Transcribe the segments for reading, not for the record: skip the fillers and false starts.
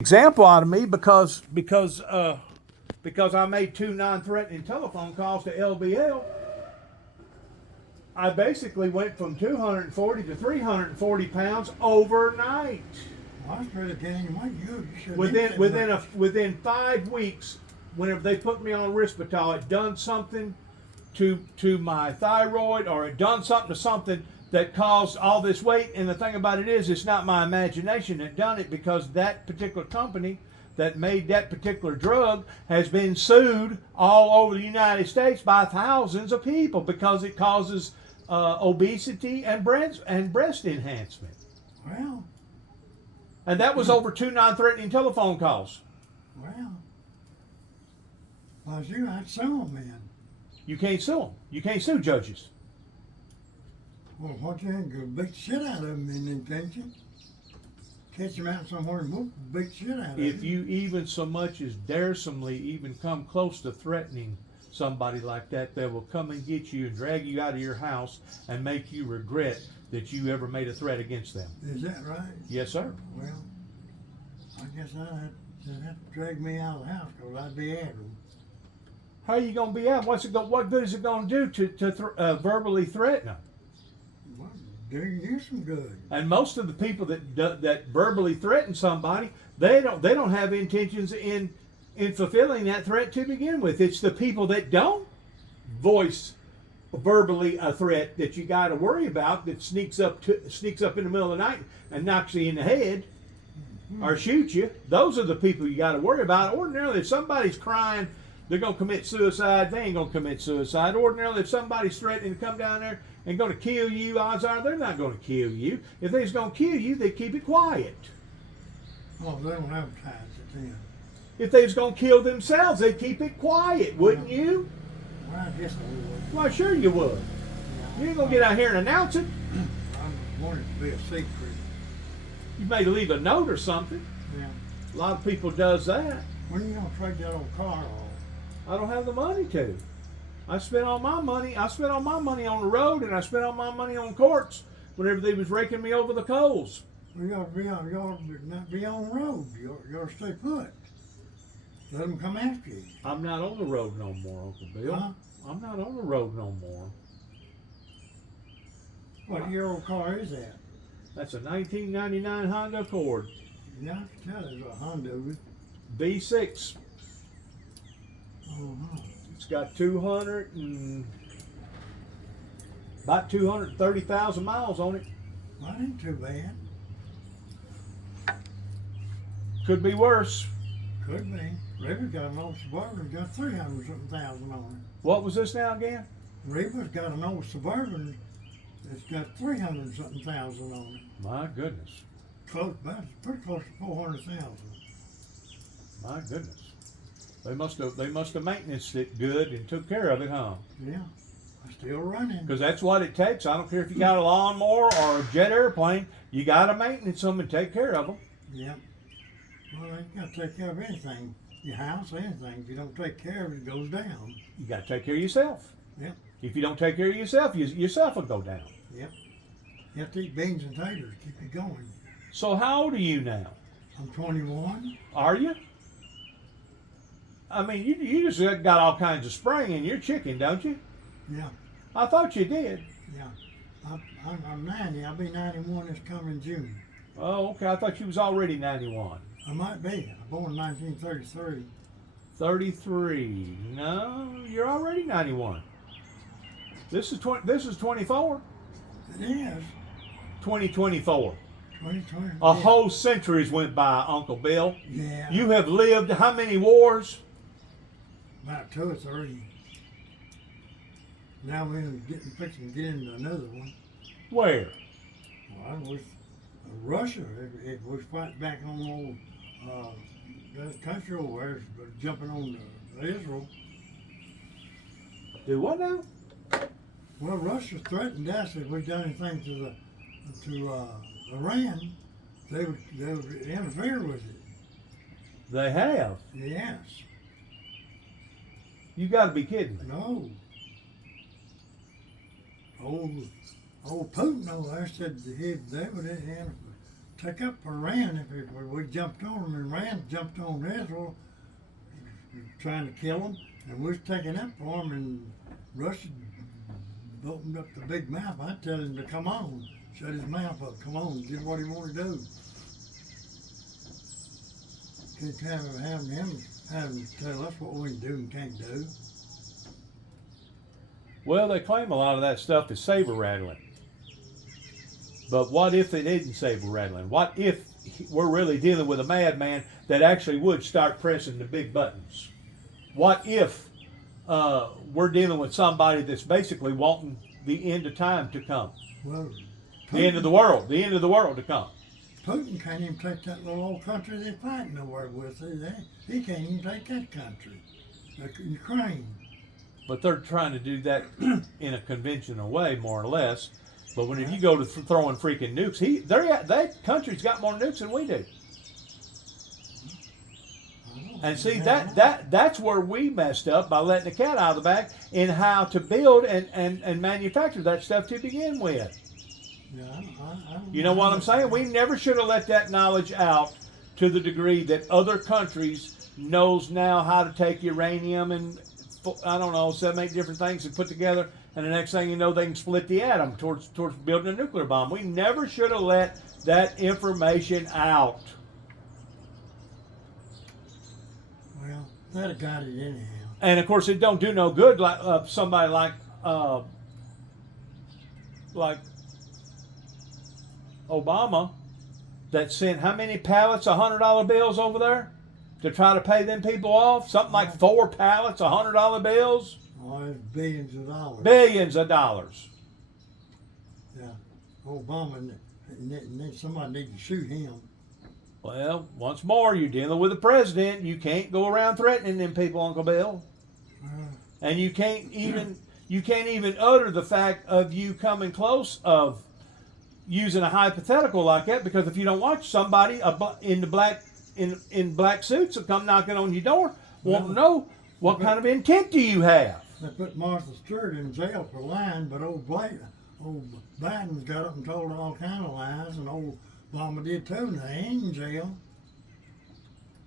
Example out of me because I made two non-threatening telephone calls to LBL. I basically went from 240 to 340 pounds overnight. Well, that's pretty dang much. You should Within 5 weeks, whenever they put me on Risperdal, it done something to my thyroid, or it done something to something that caused all this weight. And the thing about it is, it's not my imagination that done it, because that particular company that made that particular drug has been sued all over the United States by thousands of people because it causes obesity and breast enhancement. Well, And that was over two non-threatening telephone calls. well. Well, you, I'd sue them then. You can't sue them. You can't sue judges. Well, what you ain't gonna beat the shit out of them then, can't you? Catch them out somewhere and whoop, beat the shit out of them. If you even so much as daresomely even come close to threatening somebody like that, they will come and get you and drag you out of your house and make you regret that you ever made a threat against them. Is that right? Yes, sir. Well, I guess they'd have to drag me out of the house because I'd be at them. How are you going to be out? What good is it going to do to verbally threaten them? Well, do you some good. And most of the people that verbally threaten somebody, they don't have intentions in fulfilling that threat to begin with. It's the people that don't voice verbally a threat that you got to worry about, that sneaks up in the middle of the night and knocks you in the head or shoots you. Those are the people you got to worry about. Ordinarily, if somebody's crying they're going to commit suicide, they ain't going to commit suicide. Ordinarily, if somebody's threatening to come down there and going to kill you, odds are they're not going to kill you. If they's going to kill you, they keep it quiet. Oh, they don't advertise it then. If they was going to kill themselves, they'd keep it quiet, wouldn't you? Well, I guess I would. Why, sure you would. You ain't going to get out here and announce it. I want it to be a secret. You may leave a note or something. Yeah. A lot of people does that. When are you gonna trade that old car off? I don't have the money to. I spent all my money on the road, and I spent all my money on courts whenever they was raking me over the coals. Well, you ought to not be on the road. You ought to stay put. Let them come after you. I'm not on the road no more, Uncle Bill. Huh? I'm not on the road no more. What year old car is that? That's a 1999 Honda Accord Yeah, I can tell it's a Honda. V6. Uh-huh. It's got about 230,000 miles on it. Well, that ain't too bad. Could be worse. Could be. Reba's got an old Suburban, got 300-something thousand on it. What was this now again? Reba's got an old Suburban that's got 300-something thousand on it. My goodness. Pretty close to 400,000. My goodness. They must have maintenance it good and took care of it, huh? Yeah, still running. Because that's what it takes. I don't care if you got a lawnmower or a jet airplane. You got to maintenance them and take care of them. Yeah. Well, you got to take care of anything. Your house, anything. If you don't take care of it, it goes down. You got to take care of yourself. Yep. If you don't take care of yourself, yourself will go down. Yep. You have to eat beans and taters to keep you going. So how old are you now? I'm 21. Are you? I mean, you just got all kinds of spring in your chicken, don't you? Yeah. I thought you did. Yeah. I'm 90. I'll be 91 this coming June. Oh, okay. I thought you was already 91. I might be. I'm born in 1933. 33. No, you're already 91. This is 24. It is. 2024. 2020. A whole century's went by, Uncle Bill. Yeah. You have lived how many wars? About 2 or 3. Now we're fixing to get into another one. Where? Well, it was Russia. It was fighting back on old that country over there, jumping on Israel. Do what now? Well, Russia threatened us if we done anything to Iran, they would interfere with it. They have. Yes. You got to be kidding me. No. Old Putin over there said they would take up Iran if we jumped on them, and Iran jumped on Israel, trying to kill them, and we was taking up for them, and Russia opened up the big mouth. I tell him to come on, shut his mouth up, come on, do what he want to do. Can't have him tell us what we can do and can't do. Well, they claim a lot of that stuff is saber rattling. But what if it isn't saber rattling? What if we're really dealing with a madman that actually would start pressing the big buttons? What if we're dealing with somebody that's basically wanting the end of time to come? Well, The end of the world to come. Putin can't even take that little old country they're fighting nowhere with. He can't even take that country, like Ukraine. But they're trying to do that in a conventional way, more or less. But when if you go to throwing freaking nukes, that country's got more nukes than we do. And see, that's where we messed up by letting the cat out of the bag in how to build and manufacture that stuff to begin with. Yeah, You know what I'm saying? We never should have let that knowledge out to the degree that other countries knows now how to take uranium and, I don't know, 7, 8 different things and put together, and the next thing you know, they can split the atom towards building a nuclear bomb. We never should have let that information out. Well, they'd have got it anyhow. And of course, it don't do no good like somebody like Obama that sent how many pallets of $100 bills over there to try to pay them people off? Something like 4 pallets of $100 bills. Oh, it's billions of dollars. Billions of dollars. Yeah, Obama, and then somebody needs to shoot him. Well, once more, you're dealing with the president. You can't go around threatening them people, Uncle Bill. And you can't even utter the fact of you coming close of using a hypothetical like that, because if you don't watch, somebody in black suits will come knocking on your door, want to know what kind of intent do you have. They put Martha Stewart in jail for lying, but old Biden's got up and told all kind of lies, and old Obama did too, and they ain't in jail.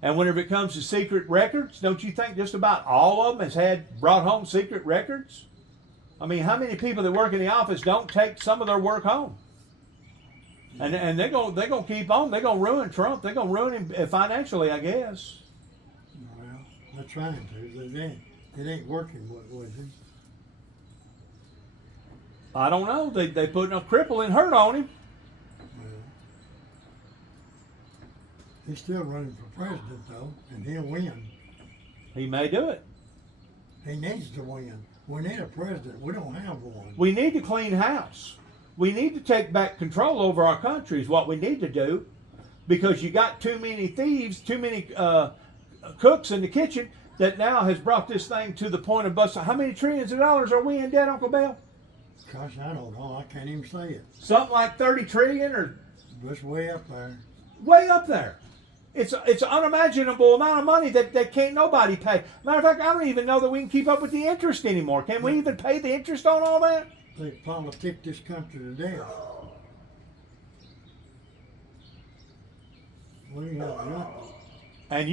And whenever it comes to secret records, don't you think just about all of them has brought home secret records? I mean, how many people that work in the office don't take some of their work home? And they're gonna keep on. They're gonna ruin Trump. They're gonna ruin him financially, I guess. Well, they're trying to. It ain't working with him. I don't know. They putting a crippling hurt on him. Well, he's still running for president though, and he'll win. He may do it. He needs to win. We need a president. We don't have one. We need to clean house. We need to take back control over our country is what we need to do, because you got too many thieves, too many cooks in the kitchen that now has brought this thing to the point of busting. How many trillions of dollars are we in debt, Uncle Bill? Gosh, I don't know. I can't even say it. Something like 30 trillion or Just way up there. way up there. It's an unimaginable amount of money that can't nobody pay. Matter of fact, I don't even know that we can keep up with the interest anymore. Can we even pay the interest on all that? They politic this country to death. We have nothing. And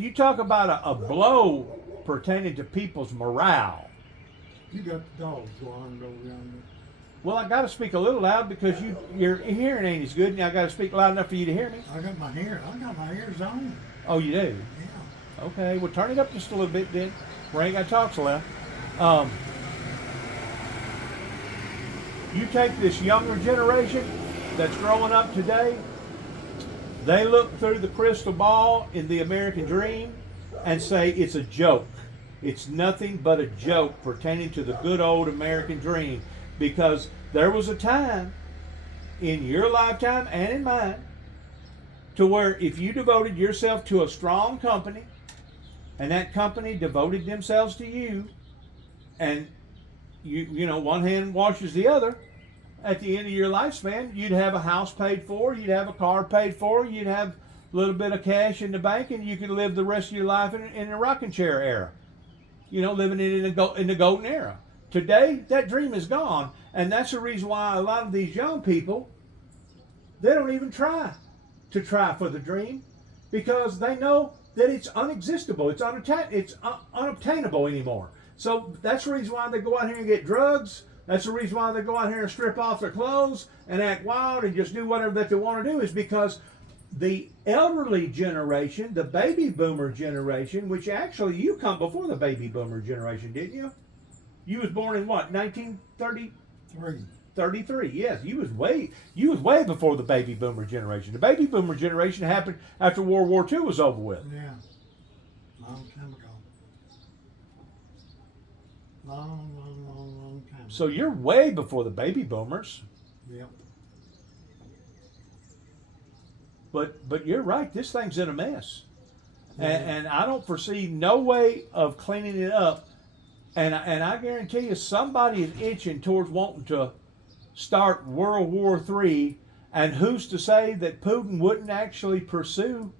you talk about a blow pertaining to people's morale. You got the dogs going over yonder. Well, I got to speak a little loud because your hearing ain't as good, and I got to speak loud enough for you to hear me. I got my ears on. Oh, you do? Yeah. Okay, well, turn it up just a little bit then. We ain't got to talk so loud. You take this younger generation that's growing up today, they look through the crystal ball in the American dream and say it's a joke. It's nothing but a joke pertaining to the good old American dream, because there was a time in your lifetime and in mine to where if you devoted yourself to a strong company and that company devoted themselves to you, and you know, one hand washes the other, at the end of your lifespan, you'd have a house paid for, you'd have a car paid for, you'd have a little bit of cash in the bank, and you could live the rest of your life in the rocking chair era. You know, living in the golden era. Today, that dream is gone, and that's the reason why a lot of these young people, they don't even try for the dream because they know that it's unexistable. It's unobtainable anymore. So that's the reason why they go out here and get drugs. That's the reason why they go out here and strip off their clothes and act wild and just do whatever that they want to do, is because the elderly generation, the baby boomer generation, which actually you come before the baby boomer generation, didn't you? You was born in what, 1933? 33, yes. You was way before the baby boomer generation. The baby boomer generation happened after World War II was over with. Yeah. Long time ago. Long time ago. So you're way before the baby boomers. Yep. But you're right. This thing's in a mess, and I don't foresee no way of cleaning it up. And I guarantee you, somebody is itching towards wanting to start World War III. And who's to say that Putin wouldn't actually pursue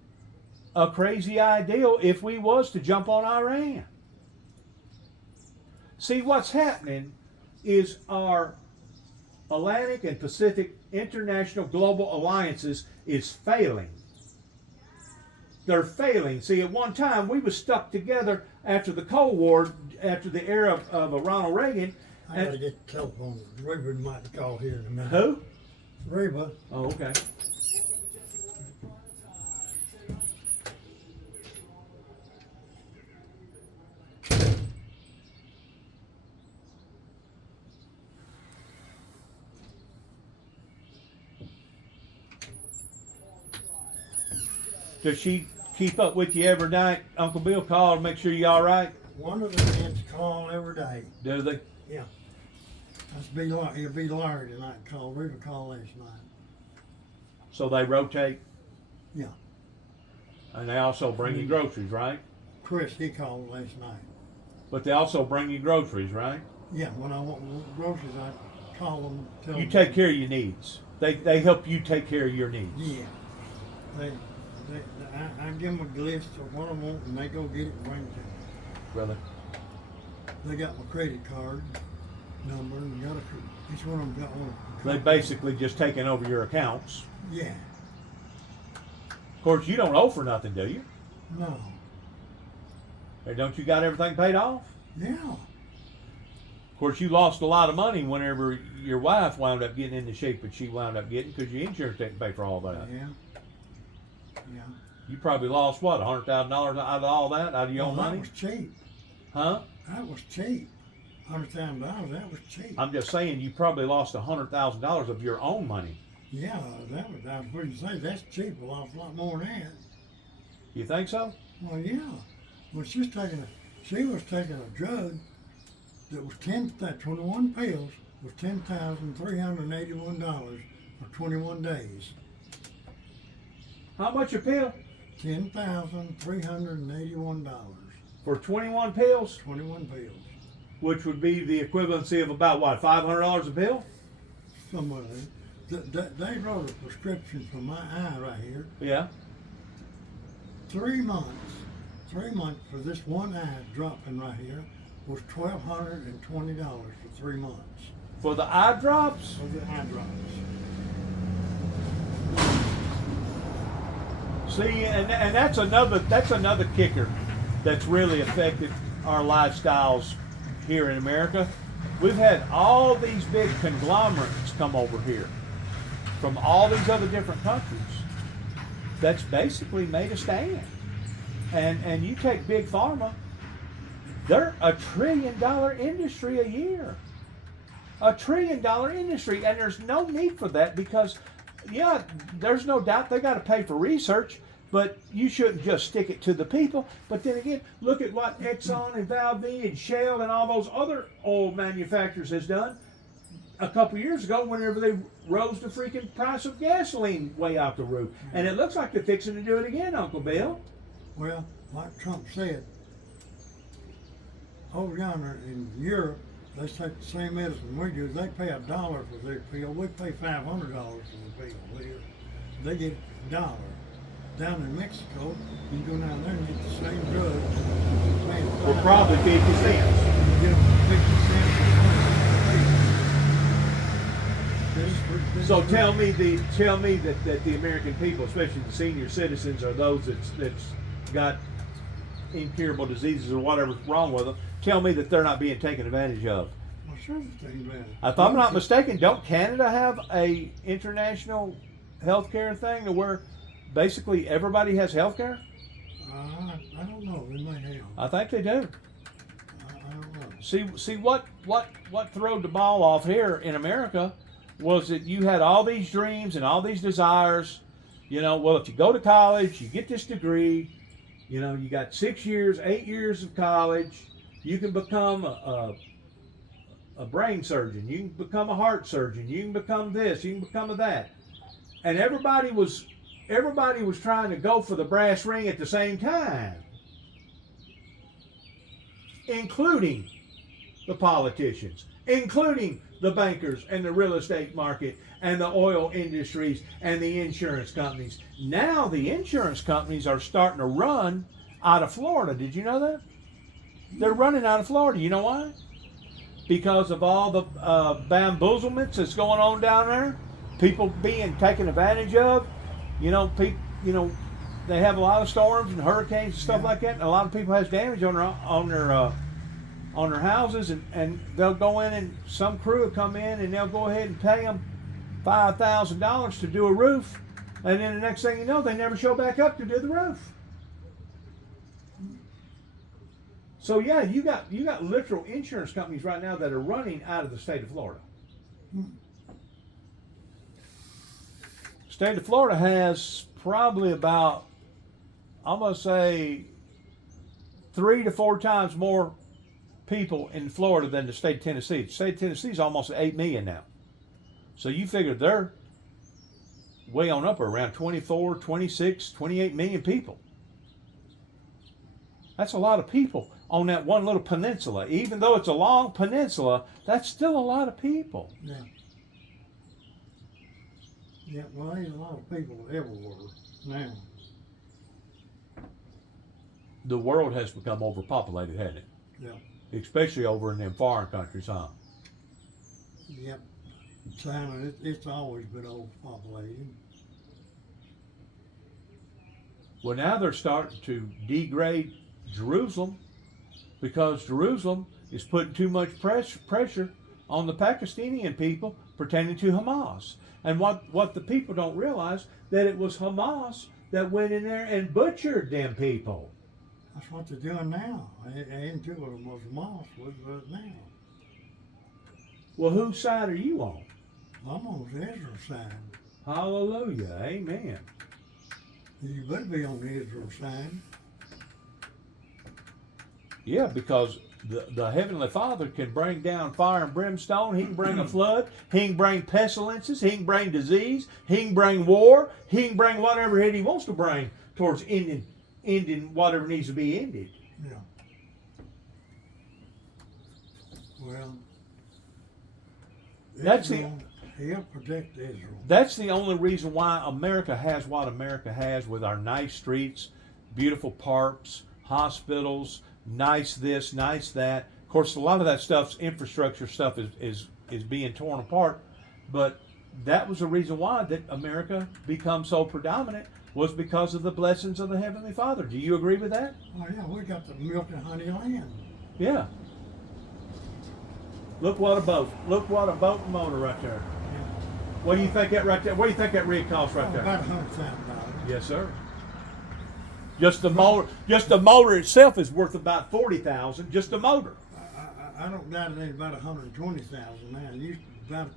a crazy ideal if we was to jump on Iran? See, what's happening is our Atlantic and Pacific international global alliances is failing. They're failing. See, at one time we was stuck together after the Cold War, after the era of Ronald Reagan. I gotta get the telephone. Reba might call here in a minute. Who? Reba. Oh, okay. Does she keep up with you every night? Uncle Bill call to make sure you all right? One of the kids call every day. Do they? Yeah. It'll be Larry tonight call. Reba called last night. So they rotate? Yeah. And they also bring you groceries, right? Chris, he called last night. But they also bring you groceries, right? Yeah, when I want groceries, I call them. Tell You them. take care of your needs. They help you take care of your needs. Yeah. I give them a list of what I want, and they go get it and bring it to me. Really? They got my credit card number, and each one of them got one. They basically just taking over your accounts. Yeah. Of course, you don't owe for nothing, do you? No. Or don't you got everything paid off? Yeah. Of course, you lost a lot of money whenever your wife wound up getting in the shape that she wound up getting because your insurance didn't pay for all that. Yeah. Yeah. You probably lost, what, $100,000 out of all that, out of your own money? That was cheap. Huh? That was cheap. $100,000. That was cheap. I'm just saying you probably lost $100,000 of your own money. Yeah, I wouldn't say that's cheap. I lost a lot more than that. You think so? Well, yeah. Well, she was taking a drug that was 21 pills was $10,381 for 21 days. How much a pill? $10,381. For 21 pills? 21 pills. Which would be the equivalency of about, what, $500 a pill? Somewhere there. They wrote a prescription for my eye right here. Yeah. 3 months for this one eye dropping right here was $1,220 for 3 months. For the eye drops? For the eye drops. See, and that's another kicker that's really affected our lifestyles here in America. We've had all these big conglomerates come over here from all these other different countries that's basically made a stand. And you take Big Pharma, they're $1 trillion industry a year. $1 trillion industry, and there's no need for that because, yeah, there's no doubt they got to pay for research, but you shouldn't just stick it to the people. But then again, look at what Exxon and Valvoline and Shell and all those other oil manufacturers has done a couple years ago whenever they rose the freaking price of gasoline way out the roof. And it looks like they're fixing to do it again, Uncle Bill. Well, like Trump said, over yonder in Europe, they take the same medicine we do. They pay $1 for their pill. We pay $500 for the pill here. They get $1. Down in Mexico, you can go down there and get the same drug. For probably 50 cents. You get them for 50 cents. So tell me that the American people, especially the senior citizens, or those that's got incurable diseases or whatever's wrong with them, tell me that they're not being taken advantage of. Well, sure, the thing about it. If I'm not mistaken, don't Canada have a international healthcare thing to where basically everybody has healthcare? I don't know. They may have. I think they do. I don't know. See what throwed the ball off here in America was that you had all these dreams and all these desires. You know, well, if you go to college, you get this degree. You know, you got 6 years, 8 years of college. You can become a brain surgeon. You can become a heart surgeon. You can become this. You can become that. And everybody was trying to go for the brass ring at the same time, including the politicians, including the bankers and the real estate market and the oil industries and the insurance companies. Now the insurance companies are starting to run out of Florida. Did you know that? They're running out of Florida. You know why? Because of all the bamboozlements that's going on down there, people being taken advantage of. You know, they have a lot of storms and hurricanes and stuff like that, and a lot of people has damage on their houses, and they'll go in, and some crew will come in and they'll go ahead and pay them $5,000 to do a roof, and then the next thing you know, they never show back up to do the roof. So yeah, you got literal insurance companies right now that are running out of the state of Florida. State of Florida has probably about, I'm going to say, 3 to 4 times more people in Florida than the state of Tennessee. The state of Tennessee is almost 8 million now. So you figure they're way on up around 24, 26, 28 million people. That's a lot of people on that one little peninsula. Even though it's a long peninsula, that's still a lot of people. Yeah. Yeah, well, there's a lot of people everywhere now. The world has become overpopulated, hasn't it? Yeah. Especially over in them foreign countries, huh? Yep. China, it's always been overpopulated. Well, now they're starting to degrade Jerusalem because Jerusalem is putting too much pressure on the Pakistani people pertaining to Hamas. And what the people don't realize, that it was Hamas that went in there and butchered them people. That's what they're doing now. And two of them was Hamas with now. Well, whose side are you on? I'm on Israel's side. Hallelujah. Amen. You better be on the Israel side. Yeah, because the Heavenly Father can bring down fire and brimstone. He can bring a flood. He can bring pestilences. He can bring disease. He can bring war. He can bring whatever hit he wants to bring towards ending whatever needs to be ended. Yeah. Well, That's he'll protect Israel. That's the only reason why America has what America has, with our nice streets, beautiful parks, hospitals, nice this, nice that. Of course, a lot of that stuff's infrastructure stuff is being torn apart, but that was the reason why that America become so predominant, was because of the blessings of the Heavenly Father. Do you agree with that? Oh yeah, we got the milk and honey land. Yeah. Look what a boat. Look what a boat and motor right there. Yeah. What do you think that right there? What do you think that rig costs right there? About $100,000. Yes, sir. Just the motor itself is worth about $40,000. Just the motor. I don't doubt it ain't about 120,000 now. It used to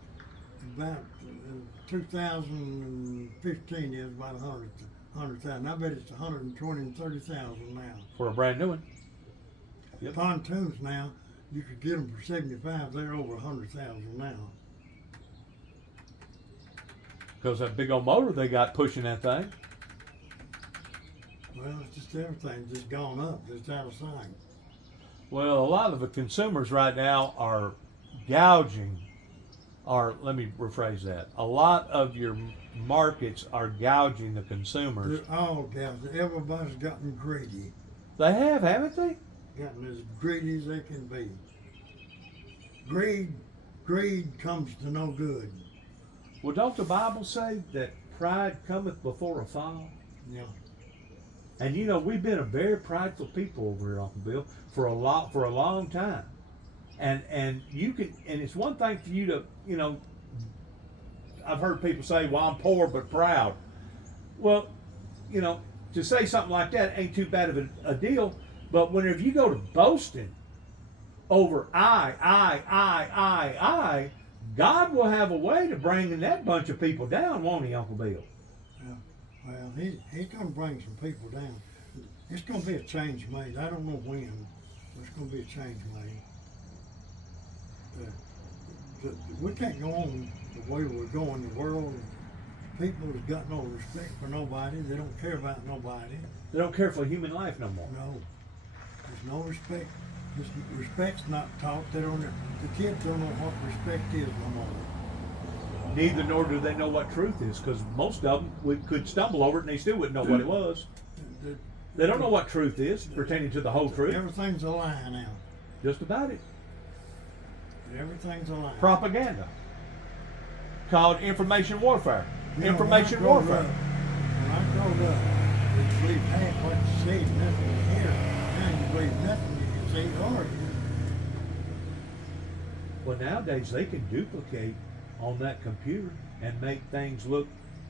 about 2015 it was about 100,000. I bet it's 120 and 30,000 now. For a brand new one. Yep. Pontoons now, you could get them for 75. They're over 100,000 now. Because that big old motor they got pushing that thing. Well, it's just everything's just gone up. It's out of sight. Well, a lot of the consumers right now are gouging, or let me rephrase that. A lot of your markets are gouging the consumers. They're all gouging. Everybody's gotten greedy. They have, haven't they? Gotten as greedy as they can be. Greed comes to no good. Well, don't the Bible say that pride cometh before a fall? Yeah. And you know, we've been a very prideful people over here, Uncle Bill, for a long time. And you can, and it's one thing for you to, you know, I've heard people say, well, I'm poor but proud. Well, you know, to say something like that ain't too bad of a deal. But whenever you go to boasting over I, God will have a way to bring that bunch of people down, won't he, Uncle Bill? Yeah. Well, he's going to bring some people down. It's going to be a change made. I don't know when, but it's going to be a change made. We can't go on the way we're going in the world. People have got no respect for nobody. They don't care about nobody. They don't care for human life no more. No. There's no respect. This respect's not taught. They don't. The kids don't know what respect is no more. Neither nor do they know what truth is, because most of them could stumble over it and they still wouldn't know what it was. They don't know what truth is pertaining to the whole truth. Everything's a lie now. Just about it. Everything's a lie. Propaganda. Called information warfare. You know, Information when I growed warfare. up, when I growed up, you believe half what you see, nothing you hear. Now you believe nothing you see or hear. Well, nowadays they can duplicate on that computer and make things look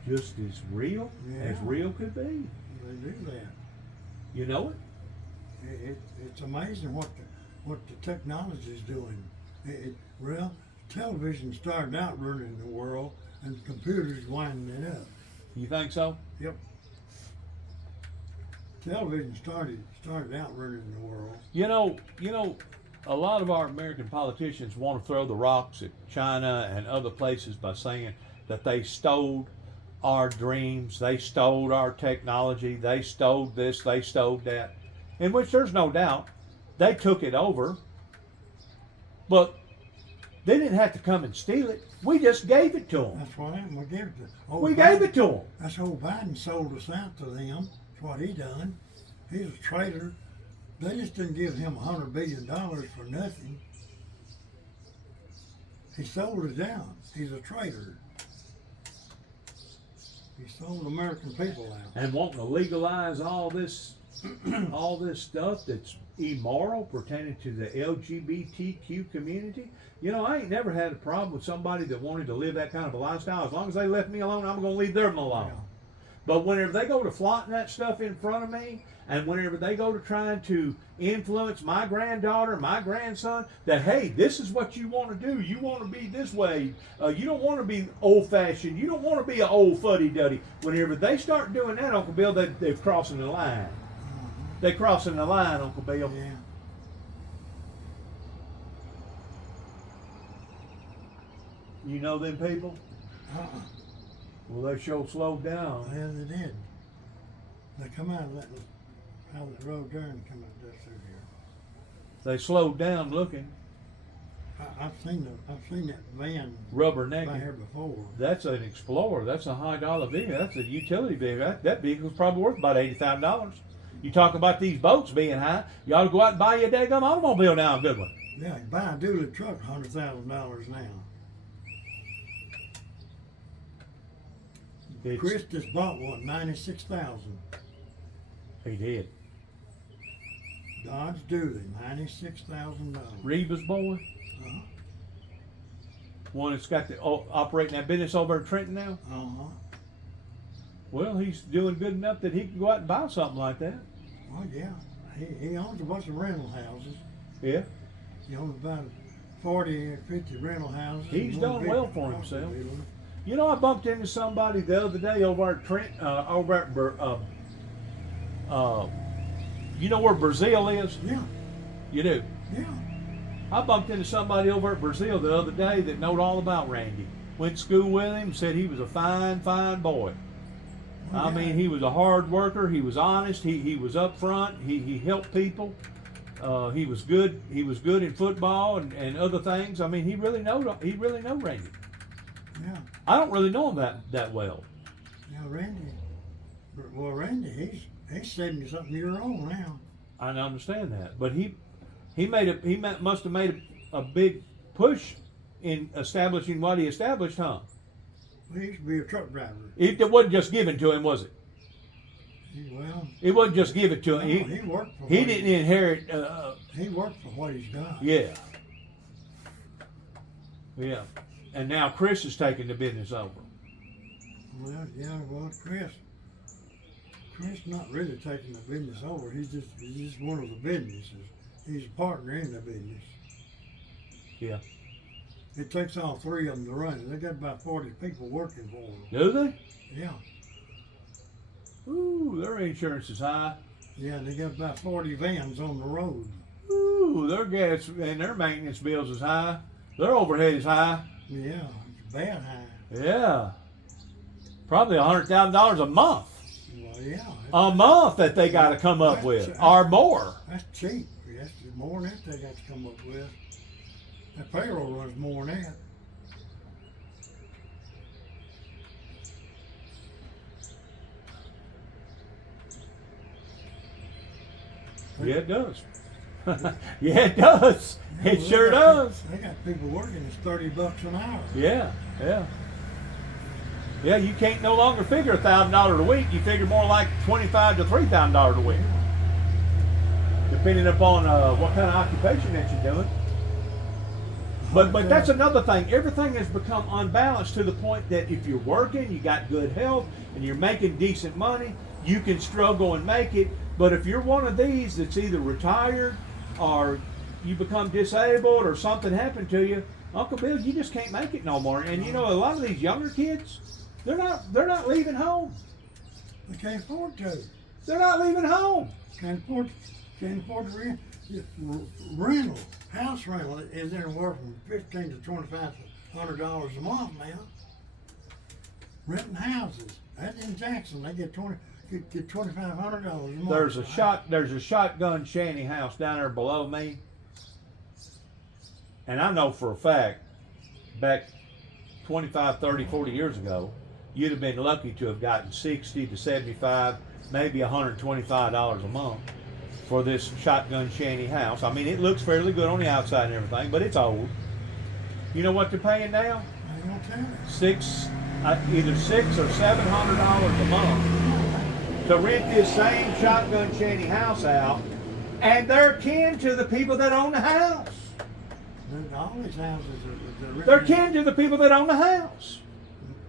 just as real could be. They do that. You know it? It's amazing what the technology is doing. Well, television started out running the world, and computers winding it up. You think so? Yep. Television started out running the world. You know, a lot of our American politicians want to throw the rocks at China and other places by saying that they stole our dreams, they stole our technology, they stole this, they stole that. In which there's no doubt, they took it over, but they didn't have to come and steal it. We just gave it to them. That's what happened. We gave it to. We gave it to them. That's old Biden sold us out to them. That's what he done. He's a traitor. They just didn't give him $100 billion for nothing. He sold us out. He's a traitor. He sold American people out. And wanting to legalize all this stuff that's immoral pertaining to the LGBTQ community. You know, I ain't never had a problem with somebody that wanted to live that kind of a lifestyle. As long as they left me alone, I'm going to leave them alone. Yeah. But whenever they go to flaunting that stuff in front of me, and whenever they go to trying to influence my granddaughter, my grandson, that, hey, this is what you want to do. You want to be this way. You don't want to be old-fashioned. You don't want to be an old fuddy-duddy. Whenever they start doing that, Uncle Bill, they're crossing the line. They're crossing the line, Uncle Bill. Yeah. You know them people? Uh-uh. Well, they sure slowed down. Yeah, they did. They come out of that road there and come out just through here. They slowed down looking. I've seen that van Rubber by here naked. before. That's an Explorer. That's a $high vehicle. That's a utility vehicle. That vehicle's probably worth about $80,000. You talk about these boats being high. You ought to go out and buy you a daggum automobile now, a good one. Yeah, you buy a dually truck $100,000 now. It's- Chris just bought one, $96,000. He did. Dodge Dually, $96,000. Reba's boy. Uh-huh. One that's got the operating that business over in Trenton now. Uh-huh. Well, he's doing good enough that he can go out and buy something like that. Well, yeah. He owns a bunch of rental houses. Yeah. He owns about 40 or 50 rental houses. He's and one done big well for himself. automobile. You know, I bumped into somebody the other day over at Trent, you know where Brazil is? Yeah, You do. yeah. I bumped into somebody over at Brazil the other day that knowed all about Randy. Went to school with him, said he was a fine, fine boy. Well, I yeah. mean, he was a hard worker. He was honest. He was upfront. He helped people. He was good. He was good in football and other things. I mean, he really know Randy. Yeah, I don't really know him that well. yeah, Randy. Well, Randy, he's 70-something years old now. I understand that, but he must have made a big push in establishing what he established, huh? He used to be a truck driver. It wasn't just given to him, was it? Well, It wasn't just given to no, him. he worked for. He what didn't inherit. He worked for what he's got. Yeah. Yeah. And now Chris is taking the business over. Well, yeah, well, Chris not really taking the business over. He's just one of the businesses. He's a partner in the business. Yeah. It takes all three of them to run it. They got about 40 people working for them. Do they? Yeah, Ooh, their insurance is high. yeah, and they got about 40 vans on the road. Ooh, their gas and their maintenance bills is high. Their overhead is high. Yeah, it's bad high. Yeah. Probably $100,000 a month. Well, yeah, A month that they got to come up with, or more. that's cheap. That's more than that they got to come up with. That payroll runs more than that. Yeah, it does. Yeah, it does. Yeah, It well, sure they got does. They got people working. It's $30 an hour. Yeah, yeah. Yeah, you can't no longer figure $1,000 a week. You figure more like $2,500 to $3,000 a week, depending upon what kind of occupation that you're doing. But that's another thing. Everything has become unbalanced to the point that if you're working, you got good health, and you're making decent money, you can struggle and make it. But if you're one of these that's either retired or you become disabled or something happened to you, Uncle Bill, you just can't make it no more. And you know, a lot of these younger kids, they're not leaving home. They can't afford to. They're not leaving home. Can't afford to rent. Rental, house rental is anywhere from $1,500 to $2,500 a month now. Renting houses. That's in Jackson. They get $2,500 a month. There's a shotgun shanty house down there below me. And I know for a fact, back 25, 30, 40 years ago, you'd have been lucky to have gotten 60 to 75, maybe $125 a month for this shotgun shanty house. I mean, it looks fairly good on the outside and everything, but it's old. You know what they're paying now? I ain't gonna tell you. Either $600 or $700 a month to rent this same shotgun shanty house out, and they're kin to the people that own the house. All these houses are They're kin to the people that own the house.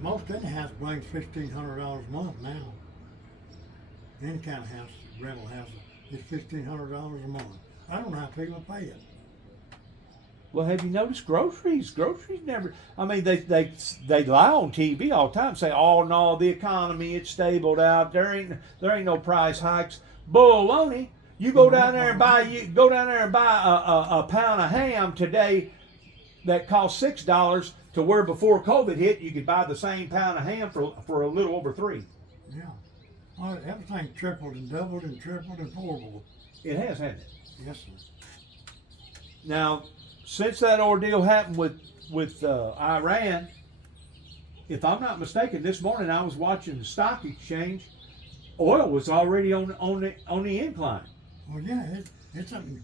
Most any house brings $1,500 a month now. Any kind of house, rental house, is $1,500 a month. I don't know how people pay it. Well, have you noticed groceries? Groceries never. I mean, they lie on TV all the time, say, "Oh no, the economy it's stabled out. There ain't no price hikes." Baloney. You go down there and buy a pound of ham today that costs $6, to where before COVID hit you could buy the same pound of ham for a little over $3. Yeah. Well, everything tripled and doubled and tripled and fourfold. It has, hasn't it? Yes, sir. Now, since that ordeal happened with Iran, if I'm not mistaken, this morning I was watching the stock exchange. Oil was already on the incline. Well, yeah, it's something.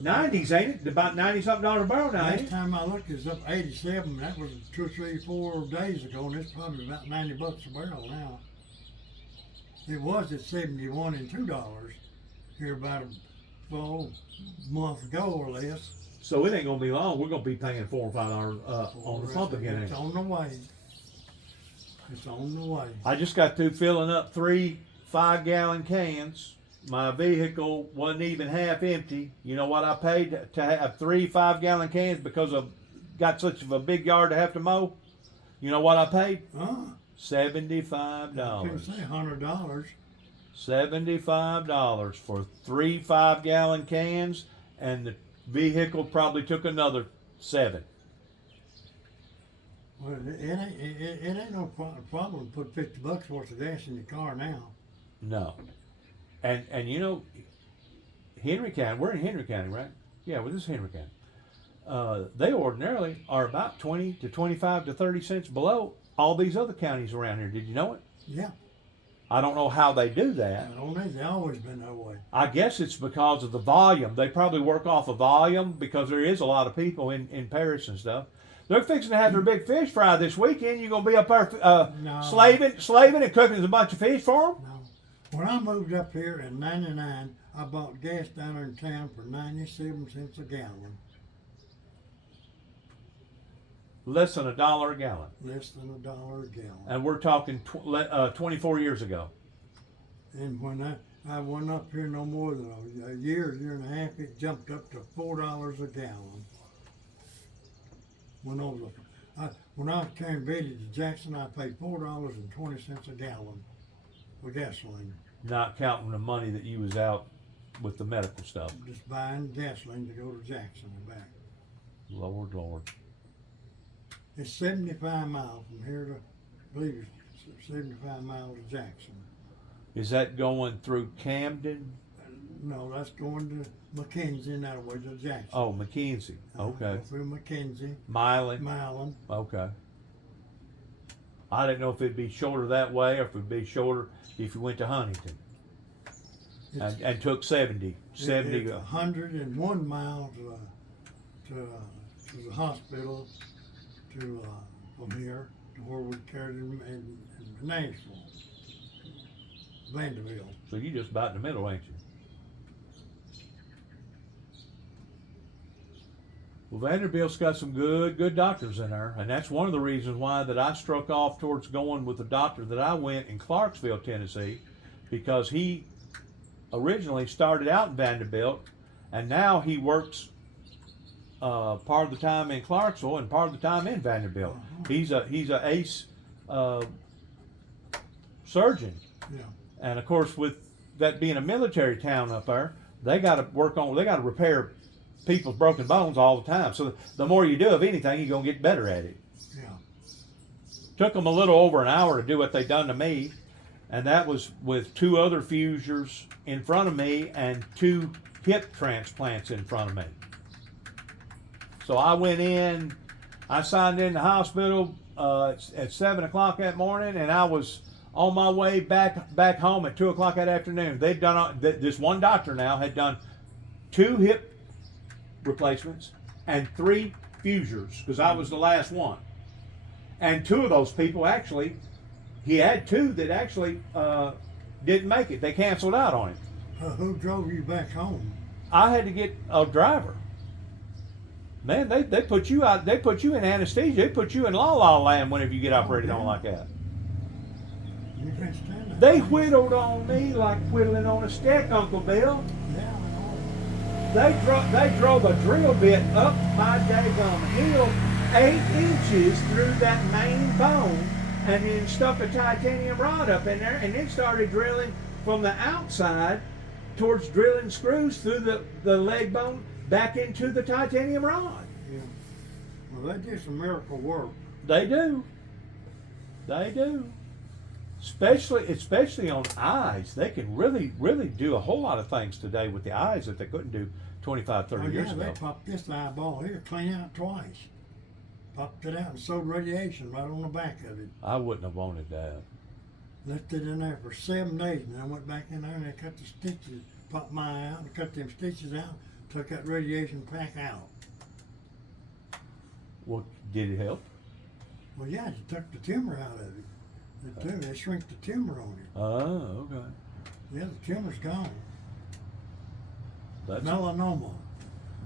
90s, ain't it? About 90 something dollar a barrel now, ain't Last it? time I looked, it's up 87. That was 2, 3, 4 days ago, and it's probably about $90 a barrel now. It was at 71 and $2 here about a month ago or less. So it ain't gonna be long. We're gonna be paying $4 or $5 on the pump again. It's on the way. It's on the way. I just got through filling up 3 5-gallon cans. My vehicle wasn't even half empty. You know what I paid to have 3 5-gallon cans because I've got such of a big yard to have to mow? You know what I paid? $75. I couldn't say $100. $75 for 3 5-gallon cans, and the vehicle probably took another 7. Well, it ain't no problem to put $50 worth of gas in your car now. No. And you know, Henry County, we're in Henry County, right? Yeah, well, this is Henry County. They ordinarily are about 20 to 25 to 30 cents below all these other counties around here. Did you know it? Yeah. I don't know how they do that. I don't think they've always been that way. I guess it's because of the volume. They probably work off of volume because there is a lot of people in Paris and stuff. They're fixing to have their big fish fry this weekend. You gonna be up there No. slaving and cooking a bunch of fish for them? No. When I moved up here in '99, I bought gas down there in town for 97 cents a gallon. Less than $1 a gallon. Less than $1 a gallon. And we're talking 24 years ago. And when I went up here no more than a year and a half, it jumped up to $4 a gallon. When I was carrying Betty to Jackson, I paid $4.20 a gallon for gasoline. Not counting the money that you was out with the medical stuff. Just buying gasoline to go to Jackson and back. Lord, Lord. It's 75 miles from here to, I believe it's 75 miles to Jackson. Is that going through Camden? No, that's going to McKenzie and that way to Jackson. Oh, McKenzie. Okay. Through McKenzie, Milan. Milan. Okay. I didn't know if it'd be shorter that way or if it'd be shorter if you went to Huntington and took 70. 70. It's 101 miles to the hospital from here to where we carried him in Nashville, Vanderbilt. So you just about in the middle, ain't you? Well, Vanderbilt's got some good doctors in there, and that's one of the reasons why that I struck off towards going with the doctor that I went in Clarksville, Tennessee, because he originally started out in Vanderbilt, and now he works part of the time in Clarksville and part of the time in Vanderbilt. He's a ace surgeon, Yeah. and of course with that being a military town up there, they got to repair people's broken bones all the time. So the more you do of anything, you're gonna get better at it. Yeah. Took them a little over an hour to do what they done to me, and that was with 2 other fusers in front of me and 2 hip transplants in front of me. So I went in, I signed in the hospital at 7 o'clock that morning, and I was on my way back home at 2 o'clock that afternoon. They'd done this one doctor now had done 2 hip replacements and 3 fusers because I was the last one. And 2 of those people actually, he had 2 that actually didn't make it. They canceled out on him. Who drove you back home? I had to get a driver. Man, they put you out. They put you in anesthesia. They put you in la la land whenever you get operated on like that. You can't stand that. They whittled on me like whittling on a stick, Uncle Bill. Yeah, I know. They drove a drill bit up my daggone heel 8 inches through that main bone, and then stuck a titanium rod up in there, and then started drilling from the outside towards drilling screws through the leg bone back into the titanium rod. Yeah. Well, they do some miracle work. They do. They do. Especially on eyes. They can really do a whole lot of things today with the eyes that they couldn't do 25, 30 years ago. They popped this eyeball here clean out twice. Popped it out and sewed radiation right on the back of it. I wouldn't have wanted that. Left it in there for 7 days, and I went back in there and they cut the stitches, popped my eye out and cut them stitches out, took that radiation pack out. Well, did it help? Well, yeah, they took the tumor out of it. They shrink the tumor on it. Oh, okay. Yeah, the tumor's gone. That's Melanoma.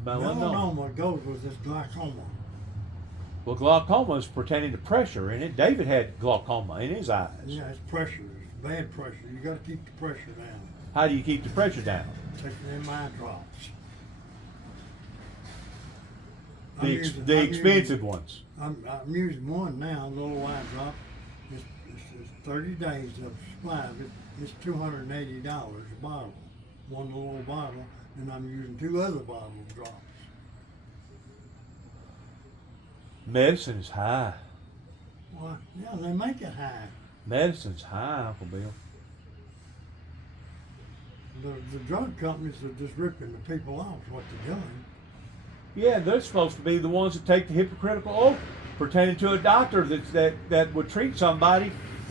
melanoma. Melanoma goes with this glaucoma. Well, glaucoma is pertaining to pressure in it. David had glaucoma in his eyes. Yeah, it's pressure. It's bad pressure. You got to keep the pressure down. How do you keep the pressure down? Taking them eye drops. The expensive ones. I'm using one now, a little eye drop. It's 30 days of supply of it. It's $280 a bottle. One little bottle, and I'm using 2 other bottle drops. Medicine's high. Well, yeah, they make it high. Medicine's high, Uncle Bill. The drug companies are just ripping the people off, what they're doing. Yeah, they're supposed to be the ones that take the hypocritical oath pertaining to a doctor that would treat somebody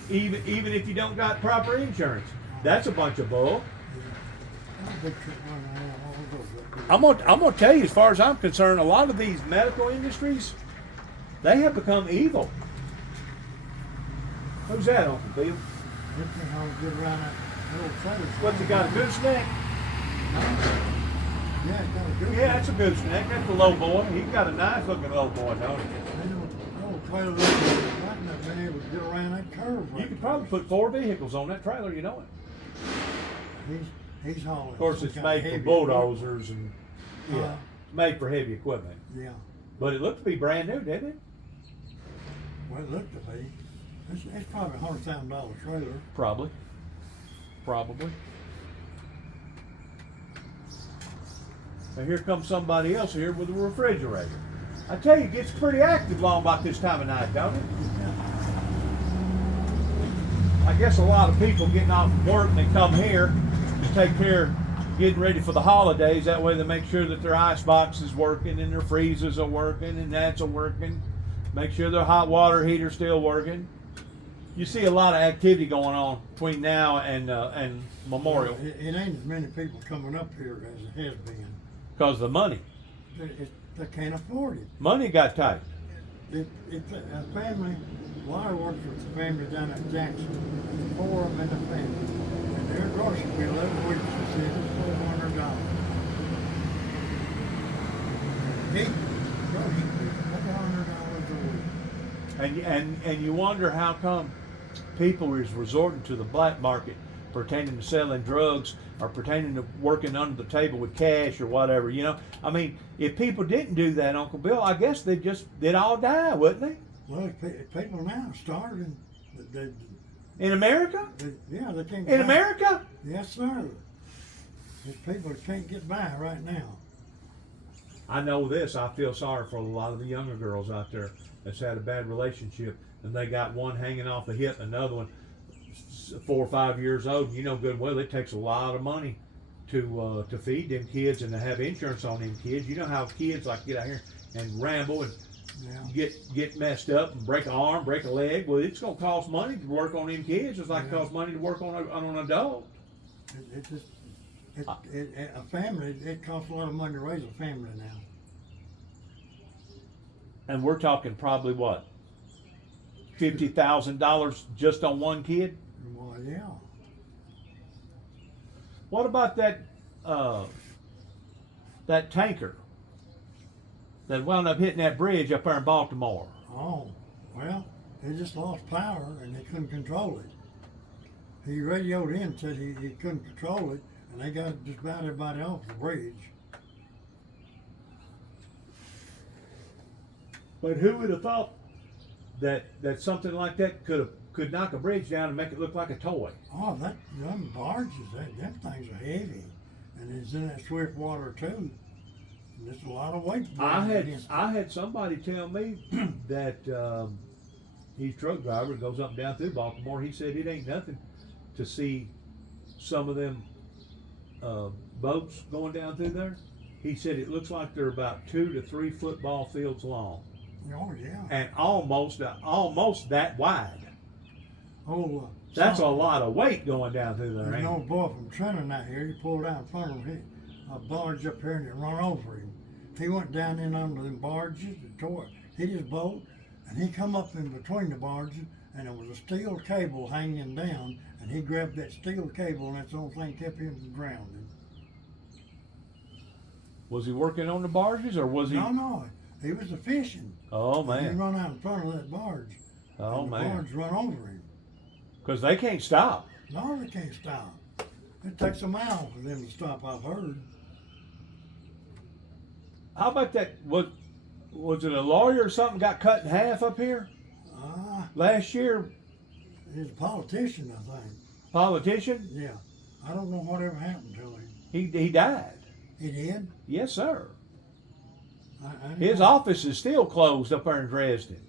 even if you don't got proper insurance. That's a bunch of bull. I'm gonna tell you, as far as I'm concerned, a lot of these medical industries, They have become evil. Who's that, Uncle Bill? This thing how to get around that little trailer. What's it got, a gooseneck? Yeah, it's got a good Yeah, that's a gooseneck. That's a low boy. He's got a nice looking low boy, don't he? Little trailer right not been able to get around that curve. You could probably put 4 vehicles on that trailer, you know it. He's hauling. Of course, some it's kind made of for heavy bulldozers and, yeah, Uh, it's made for heavy equipment. Yeah. But it looked to be brand new, didn't it? Well, it looked to be. It's probably a $100,000 trailer. Probably. Probably. Now here comes somebody else here with a refrigerator. I tell you, it gets pretty active long about this time of night, don't it? I guess a lot of people getting off work and they come here to take care of getting ready for the holidays. That way they make sure that their ice box is working and their freezers are working and that's working. Make sure their hot water heater's still working. You see a lot of activity going on between now and Memorial It ain't as many people coming up here as it has been. because of the money. They can't afford it. Money got tight. It's a family. Wire works with the family down at Jackson. 4 of them in the family. And their grocery bill every week, she said, is $400. Big grocery bill, $400 a week. And you wonder how come people is resorting to the black market pertaining to selling drugs or pertaining to working under the table with cash or whatever, you know. I mean, if people didn't do that, Uncle Bill, I guess they'd all die, wouldn't they? Well, people now starving. They, In America? yeah, they can't. In buy. America? Yes, sir. There's people that can't get by right now. I know this. I feel sorry for a lot of the younger girls out there that's had a bad relationship and they got one hanging off the hip and another one 4 or 5 years old. You know good well it takes a lot of money to feed them kids and to have insurance on them kids. You know how kids like get out here and ramble and Yeah. get messed up and break an arm, break a leg. Well, it's gonna cost money to work on them kids. It's like it costs money to work on an adult. It just a family. It costs a lot of money to raise a family now. And we're talking probably what, $50,000 just on one kid? Well, yeah. What about that that tanker that wound up hitting that bridge up there in Baltimore? Oh, well, they just lost power and they couldn't control it. He radioed in and said he couldn't control it, and they got just about everybody off the bridge. But who would have thought that something like that could knock a bridge down and make it look like a toy? Oh, them barges, them things are heavy, and it's in that swift water too. And there's a lot of weight. I against it. had somebody tell me that he's a truck driver, goes up and down through Baltimore. He said it ain't nothing to see some of them boats going down through there. He said it looks like they're about 2 to 3 football fields long Oh yeah. and almost that wide. Oh, That's a lot of weight going down through there. There's Ain't no it? boy from Trenton out here. He pulled out in front of him, a barge up here, and it run over him. He went down in under them barges, and hit his boat, and he come up in between the barges, and there was a steel cable hanging down, and he grabbed that steel cable, and that's the only thing kept him from drowning. Was he working on the barges or was he? No, he was a fishing. Oh And he man. run out in front of that barge. Oh and the man. barge run over him. Because they can't stop. No, they can't stop. It takes a mile for them to stop, I've heard. How about that? Was it a lawyer or something got cut in half up here last year? He's a politician, I think. Politician? Yeah. I don't know whatever happened to him. He died. He did? Yes, sir. I didn't His know. office is still closed up there in Dresden.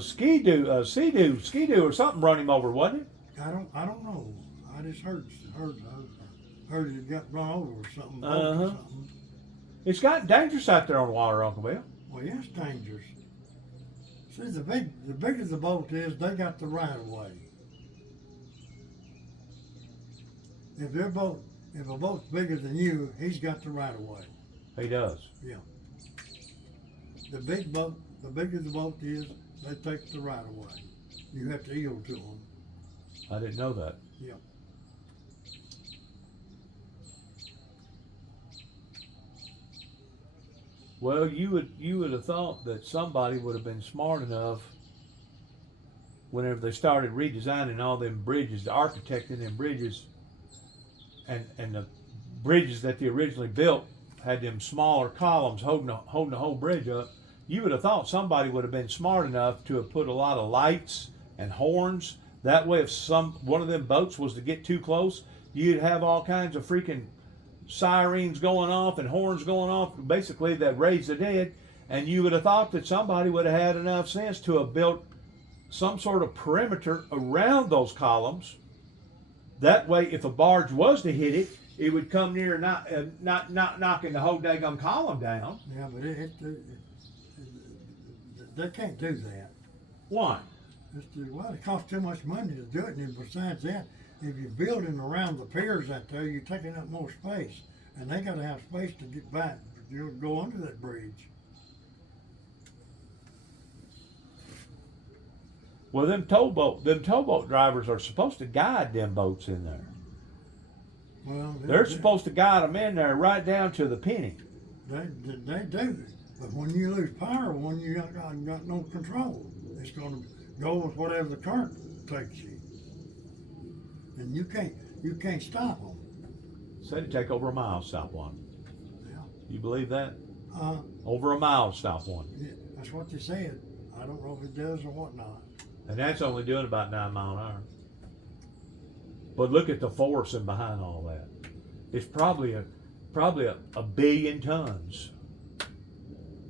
Ski-Doo or something run him over, wasn't it? I don't know. I just heard it got run over or something. boat or Uh-huh. something. It's gotten dangerous out there on the water, Uncle Bill. Well, yeah, it's dangerous. See, the bigger the boat is, they got the right of way. If a boat's bigger than you, he's got the right of way. He does. Yeah. the big boat, the bigger the boat is, they take the right of way. You have to yield to them. I didn't know that. Yep. Well, you would have thought that somebody would have been smart enough whenever they started redesigning all them bridges, the architecting them bridges, and the bridges that they originally built had them smaller columns holding the whole bridge up. You would have thought somebody would have been smart enough to have put a lot of lights and horns. That way, if one of them boats was to get too close, you'd have all kinds of freaking sirens going off and horns going off, basically that raise the dead. And you would have thought that somebody would have had enough sense to have built some sort of perimeter around those columns. That way, if a barge was to hit it, it would come near not knocking the whole daggum column down. Yeah, but they can't do that. Why? Well, it costs too much money to do it, and besides that, if you're building around the piers out there, you're taking up more space, and they got to have space to get back, go under that bridge. Well, them towboat drivers are supposed to guide them boats in there. Well, They're supposed to guide them in there right down to the penny. They do, but when you lose power, when you got no control, it's going to go with whatever the current takes you, and you can't stop them. Said it'd take over a mile to stop one. Yeah. You believe that? Uh, Over a mile to stop one. yeah, that's what they said. I don't know if it does or whatnot. And that's only doing about 9 miles an hour. But look at the force in behind all that. It's probably a billion tons.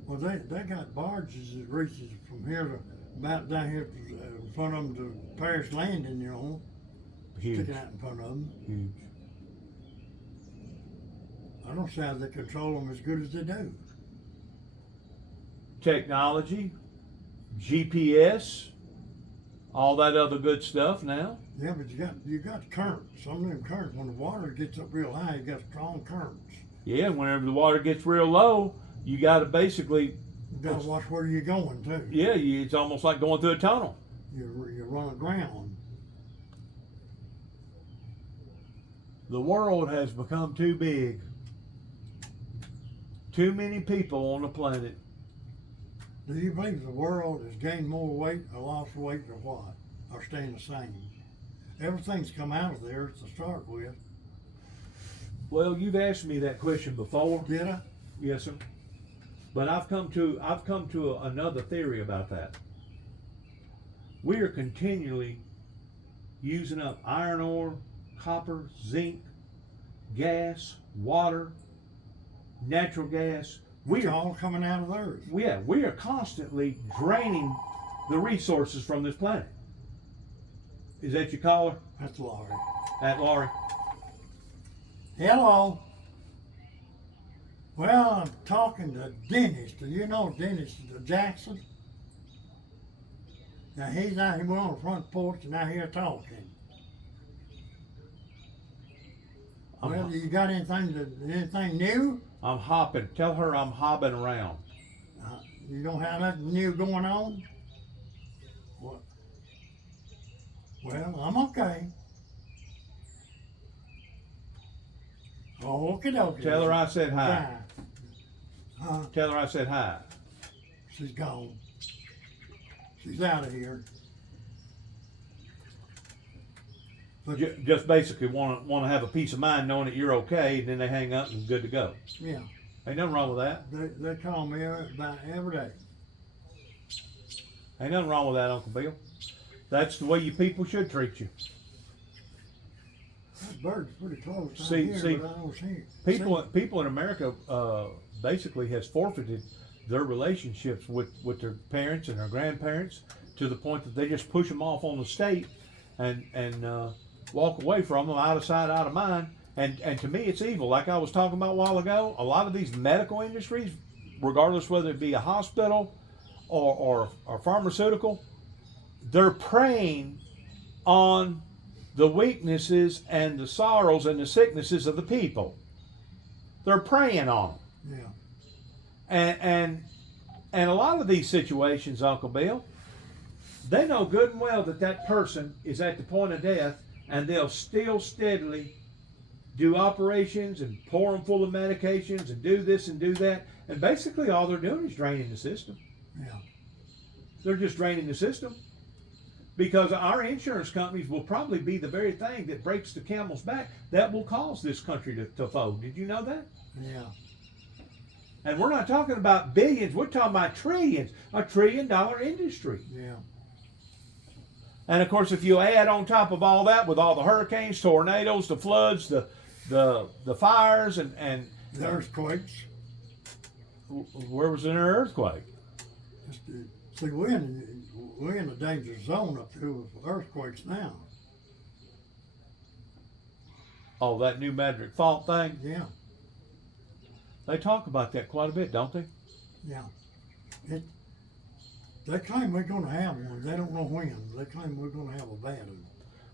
Well, they got barges that reaches from here to about down here in front of them to Paris Landing, you know, Huge. sticking out in front of them. Huge. I don't see how they control them as good as they do. Technology, GPS, all that other good stuff now. Yeah, but you got current. Some of them currents, when the water gets up real high, you got strong currents. Yeah, whenever the water gets real low, you got to basically, You got to watch where you're going too. yeah, it's almost like going through a tunnel. You run aground. The world has become too big. Too many people on the planet. Do you believe the world has gained more weight or lost weight or what? Or staying the same? Everything's come out of there to start with. Well, you've asked me that question before. Did I? Yes, sir. But I've come to another theory about that. We are continually using up iron ore, copper, zinc, gas, water, natural gas. It's all coming out of the earth. We are constantly draining the resources from this planet. Is that your caller? That's Laurie. That Laurie? Hello. Well, I'm talking to Dennis. Do you know Dennis Jackson? Now he's out here, we're on the front porch and out here talking. Well, you got anything new? I'm hopping. Tell her I'm hopping around. You don't have nothing new going on? What? Well, I'm okay. Okie dokie. Tell her I said hi. Huh? Tell her I said hi. She's gone. She's out of here. But Just basically want to have a peace of mind knowing that you're okay, and then they hang up and good to go. yeah, Ain't nothing wrong with that. they call me about every day. Ain't nothing wrong with that, Uncle Bill. That's the way you people should treat you. That bird's pretty close. See- Here, see, but I don't see it. People in America basically has forfeited their relationships with their parents and their grandparents to the point that they just push them off on the state and walk away from them, out of sight, out of mind. And to me, it's evil. Like I was talking about a while ago, a lot of these medical industries, regardless whether it be a hospital or pharmaceutical, they're preying on the weaknesses and the sorrows and the sicknesses of the people. They're preying on them. Yeah, And And a lot of these situations, Uncle Bill, they know good and well that that person is at the point of death, and they'll still steadily do operations and pour them full of medications and do this and do that. And basically all they're doing is draining the system. Yeah. They're just draining the system. Because our insurance companies will probably be the very thing that breaks the camel's back that will cause this country to fold. Did you know that? Yeah. And we're not talking about billions, we're talking about trillions, $1 trillion industry. Yeah. And of course, if you add on top of all that with all the hurricanes, tornadoes, the floods, the fires, and The earthquakes. where was an earthquake? See, we're in a danger zone up here with earthquakes now. Oh, that New Madrid fault thing? Yeah. They talk about that quite a bit, don't they? Yeah. They claim we're going to have one. They don't know when. They claim we're going to have a bad one.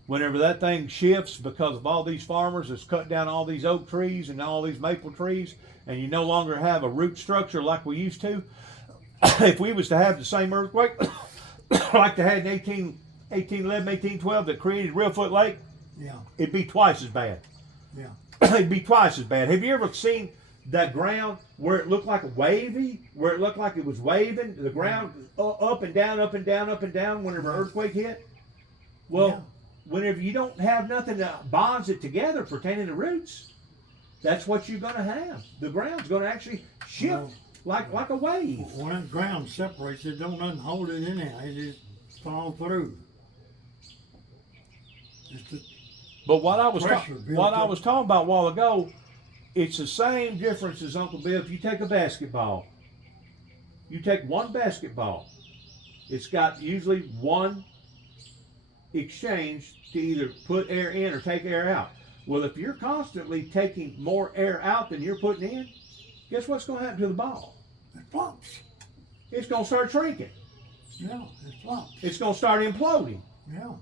Whenever that thing shifts because of all these farmers that's cut down all these oak trees and all these maple trees, and you no longer have a root structure like we used to, if we was to have the same earthquake like they had in 1811, 1812 that created Reelfoot Lake, Yeah. it'd be twice as bad. Yeah. It'd be twice as bad. Have you ever seen that ground where it looked like wavy, where it looked like it was waving, the ground up and down, up and down, up and down whenever an earthquake hit? Well, Yeah. whenever you don't have nothing that bonds it together pertaining to roots, that's what you're going to have. The ground's going to actually shift Well, like a wave. When that ground separates, it don't nothing hold it anyhow. It just fall through. It's just, But what I was Pressure built what I up. was talking about a while ago, it's the same difference as Uncle Bill. If you take a basketball, you take one basketball, it's got usually one exchange to either put air in or take air out. Well, if you're constantly taking more air out than you're putting in, guess what's going to happen to the ball? it flops. It's going to start shrinking. Yeah, it flops. It's going to start imploding. Yeah.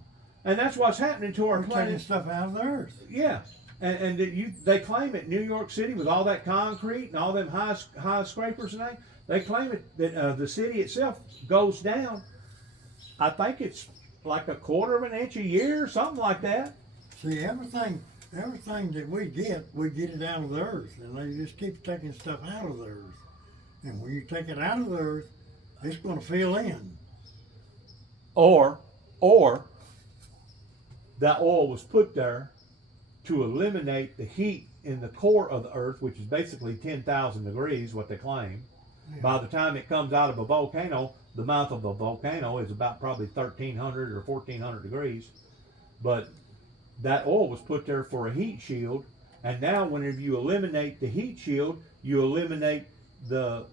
And that's what's happening to our We're taking planet. stuff out of the earth. Yeah, and they claim it, New York City with all that concrete and all them high scrapers and they claim it that the city itself goes down. I think it's like 1/4 of an inch a year or something like that. See, everything that we get it out of the earth, and they just keep taking stuff out of the earth. And when you take it out of the earth, it's going to fill in. Or that oil was put there to eliminate the heat in the core of the earth, which is basically 10,000 degrees, what they claim. Yeah. By the time it comes out of a volcano, the mouth of a volcano is about probably 1,300 or 1,400 degrees. But that oil was put there for a heat shield, and now whenever you eliminate the heat shield, you eliminate the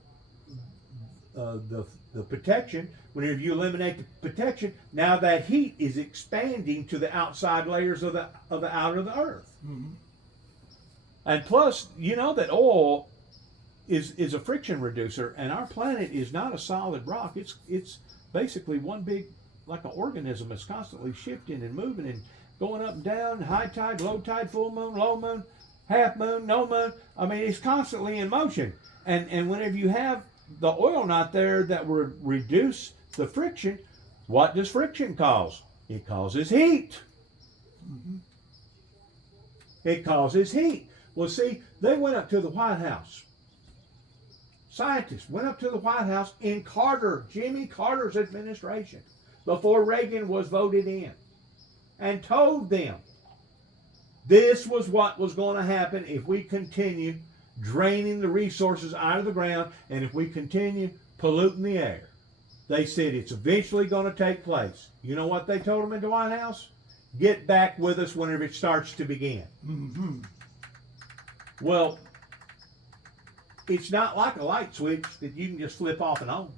protection. Whenever you eliminate the protection, now that heat is expanding to the outside layers of the outer of the earth. Mm-hmm. And plus, you know that oil is a friction reducer, and our planet is not a solid rock. It's basically one big, like an organism that's constantly shifting and moving and going up and down, high tide, low tide, full moon, low moon, half moon, no moon. I mean, it's constantly in motion. And whenever you have the oil not there that would reduce the friction, what does friction cause? It causes heat. Mm-hmm. It causes heat. Well, see, they went up to the White House. Scientists went up to the White House in Jimmy Carter's administration, before Reagan was voted in, and told them this was what was going to happen if we continue draining the resources out of the ground and if we continue polluting the air. They said it's eventually going to take place. You know what they told them at the White House? Get back with us whenever it starts to begin. Mm-hmm. Well, it's not like a light switch that you can just flip off and on.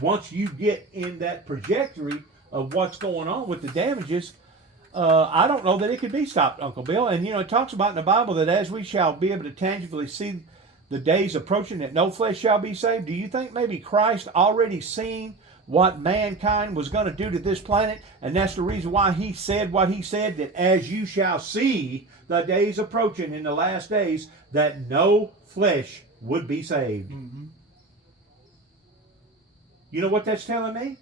Once you get in that trajectory of what's going on with the damages, I don't know that it could be stopped, Uncle Bill. And you know, it talks about in the Bible that as we shall be able to tangibly see the days approaching that no flesh shall be saved. Do you think maybe Christ already seen what mankind was going to do to this planet, and that's the reason why he said what he said, that as you shall see the days approaching in the last days, that no flesh would be saved. Mm-hmm. You know what that's telling me?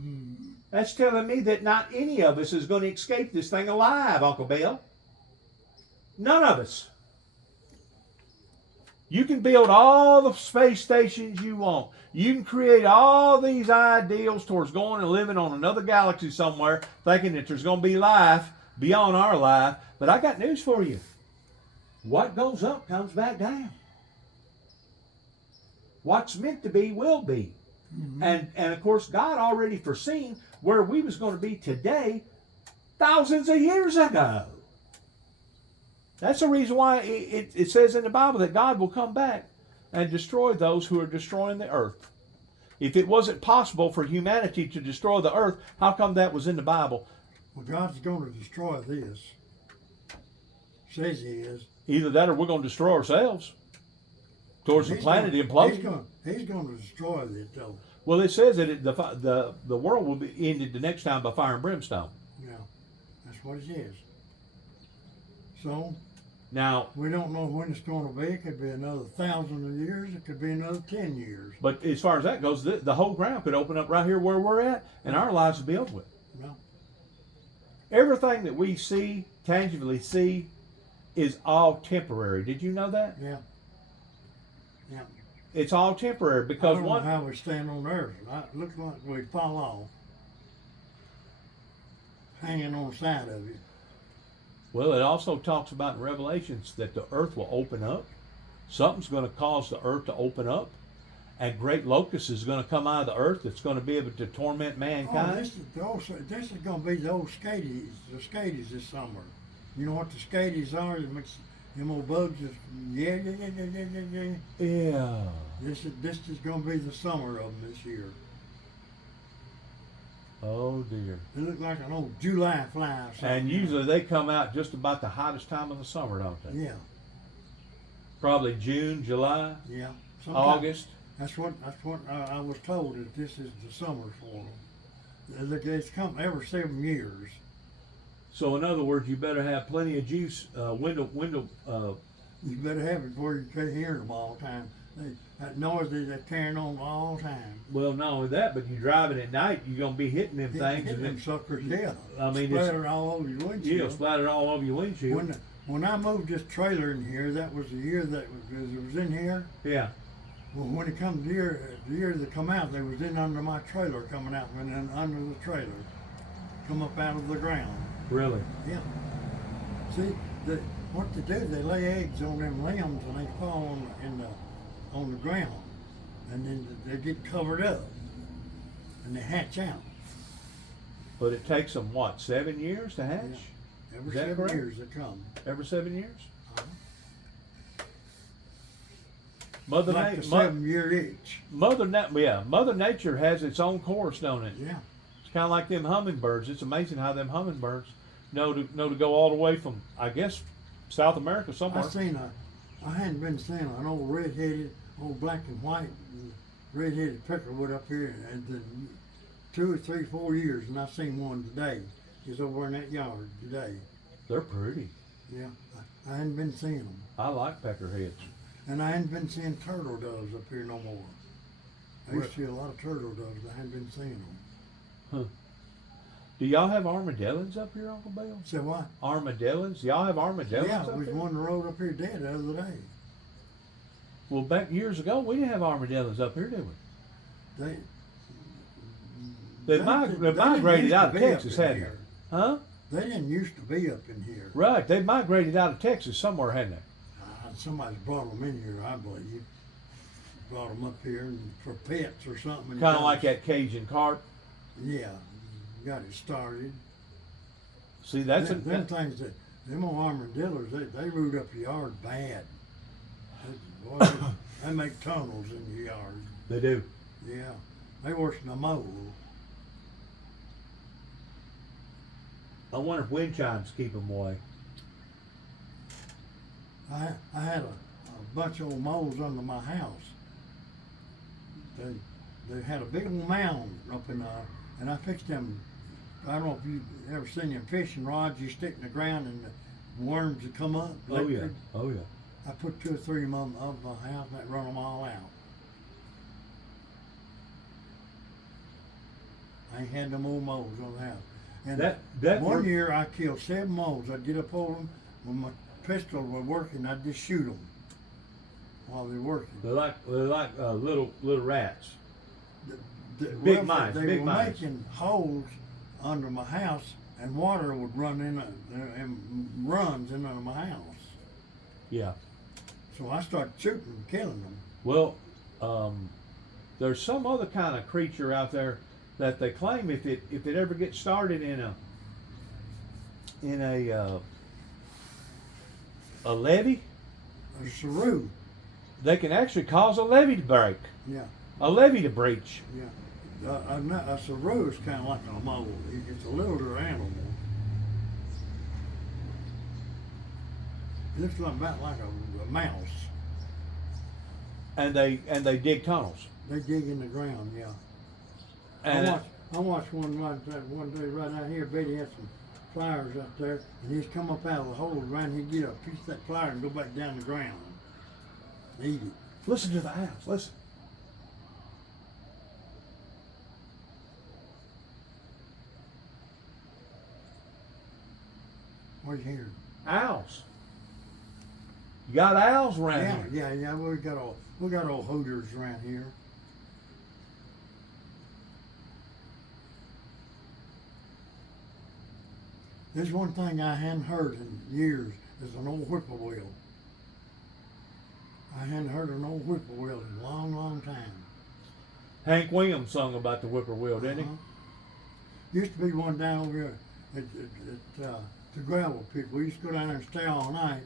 Mm-hmm. That's telling me that not any of us is going to escape this thing alive, Uncle Bill. None of us. You can build all the space stations you want. You can create all these ideals towards going and living on another galaxy somewhere, thinking that there's going to be life beyond our life. But I got news for you. What goes up comes back down. What's meant to be will be. Mm-hmm. And of course, God already foreseen where we was going to be today thousands of years ago. That's the reason why it says in the Bible that God will come back and destroy those who are destroying the earth. If it wasn't possible for humanity to destroy the earth, how come that was in the Bible? Well, God's going to destroy this. Says He is. Either that or we're going to destroy ourselves towards the planet imploding. He's going to destroy it, though. Well, it says that the world will be ended the next time by fire and brimstone. Yeah, that's what it is. So, now, we don't know when it's going to be. It could be another 1,000 of years. It could be another 10 years. but as far as that goes, the whole ground could open up right here where we're at, and our lives would be over with. No. Everything that we see, tangibly see, is all temporary. Did you know that? Yeah. Yeah. It's all temporary I because don't know one. how we stand on earth. It looks like we fall off. Hanging on the side of it. Well, it also talks about in Revelations that the earth will open up. Something's going to cause the earth to open up, and great locust is going to come out of the earth that's going to be able to torment Oh, mankind. this is going to be the old skaties, the skaties this summer. You know what the skaties are? It makes them old bugs just, yeah. Yeah. This is going to be the summer of them this year. Oh dear. They look like an old July fly or something. And usually they come out just about the hottest time of the summer, don't they? Yeah, Probably June, July, yeah. August. That's what I was told, that this is the summer for them. It's come every 7 years. So in other words, you better have plenty of juice. Window. You better have it before you can hear them all the time. That noise they're carrying on all the time. Well, not only that, but you driving at night, you're gonna be hitting them things, Hit and them suckers, yeah. I mean, it's Splattered all over your windshield. splattered all over your windshield. When I moved this trailer in here, that was the year that it was in here. Yeah. Well, when it comes the year they come out, they was in under my trailer coming out, and then under the trailer, come up out of the ground. Really? Yeah. See, what they do, they lay eggs on them limbs and they fall on the ground, and then they get covered up, and they hatch out. But it takes them what, 7 years to hatch? Yeah. Every Is that 7 correct? years they come. Every 7 years? Uh-huh. Mother Like the Nature. 7-year itch. Mother Nature has its own course, don't it? Yeah. It's kind of like them hummingbirds. It's amazing how them hummingbirds know to go all the way from, I guess, South America somewhere. I hadn't been seeing an old red-headed, old black and white, red-headed peckerwood up here in 2 or 3, 4 years, and I seen one today. He's over in that yard today. They're pretty. Yeah, I hadn't been seeing them, I like peckerheads. and I hadn't been seeing turtle doves up here no more. I used to see a lot of turtle doves, but I hadn't been seeing them. Do y'all have armadillos up here, Uncle Bill? So what? Armadillos? Y'all have armadillos Yeah, up there was here? one that rode up here dead the other day. Well, back years ago, we didn't have armadillos up here, did we? They They didn't migrated used out to of be up Texas, in hadn't here. they? Huh? They didn't used to be up in here. Right. They migrated out of Texas somewhere, hadn't they? Somebody brought them in here, I believe. Brought them up here for pets or something. Kind of like that Cajun carp. Yeah, got it started. See, that's them things them old armadillos, they root up your yard bad. Boy, they make tunnels in your yard. they do. Yeah, they worse than a mole. I wonder if wind chimes keep them away. I had a bunch of old moles under my house. They had a big old mound up in and I fixed them. I don't know if you ever seen them fishing rods you stick in the ground and the worms that come up. Oh yeah. liquid. Oh yeah. I put 2 or 3 of them up my house and that run them all out. I ain't had no more moles on the house. And That one work- year I killed 7 moles. I'd get up on them when my pistol was working. I'd just shoot them while they're working. They're like little rats. They mice, They big were mice. making holes under my house, and water would run in and runs into my house. Yeah. So I started shooting and killing them. Well, there's some other kind of creature out there that they claim if it ever gets started in a levee, A saroo. they can actually cause a levee to break, Yeah, a levee to breach. yeah. A saroo is kind of like a mole. It's a littler animal. It looks about like a mouse. And they dig tunnels. They dig in the ground, yeah. And I watched one day right out here. Betty had some pliers out there, and he'd come up out of the hole around. He'd get a piece of that plier and go back down the ground, and eat it. listen to the house. Listen. What you hear? Owls. You got owls around Yeah, here. yeah. We got old hooters around here. There's one thing I hadn't heard in years is an old whippoorwill. I hadn't heard an old whippoorwill in a long, long time. Hank Williams sung about the whippoorwill, didn't he? Uh-huh. Used to be one down over here at the gravel pit. We used to go down there and stay all night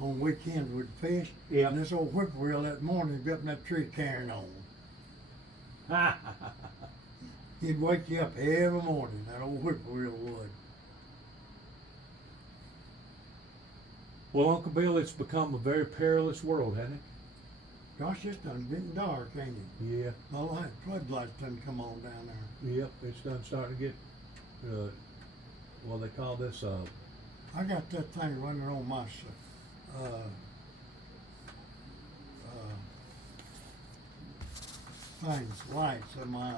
on weekends with fish. Yeah. And this old whippoorwill that morning would be up in that tree carrying on. He'd wake you up every morning, that old whippoorwill would. Well, Uncle Bill, it's become a very perilous world, hasn't it? Gosh, it's done getting dark, ain't it? Yeah. The light, floodlights done come on down there. Yep. It's done starting to get. Well, they call this. I got that thing running on my things, lights on my